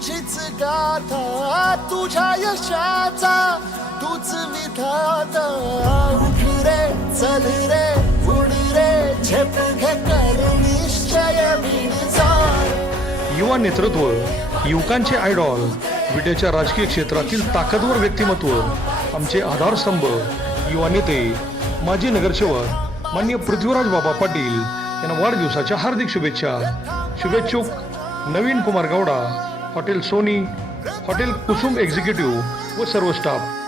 गाथा तुझ्या यशाचा तूच विधाता उठ रे चल रे उड रे झेप घे कर निश्चय युवा नेतृत्व युवकांचे आयडॉल विटेच्या राजकीय क्षेत्रातील ताकदवर व्यक्तिमत्व आमचे आधारस्तंभ युवा नेते माजी नगरसेवक मान्य पृथ्वीराज बाबा पाटील यांना वाढदिवसाच्या हार्दिक शुभेच्छा. शुभेच्छुक Naveen Kumar Gowda hotel Soni hotel Kusum executive व सर्व स्टाफ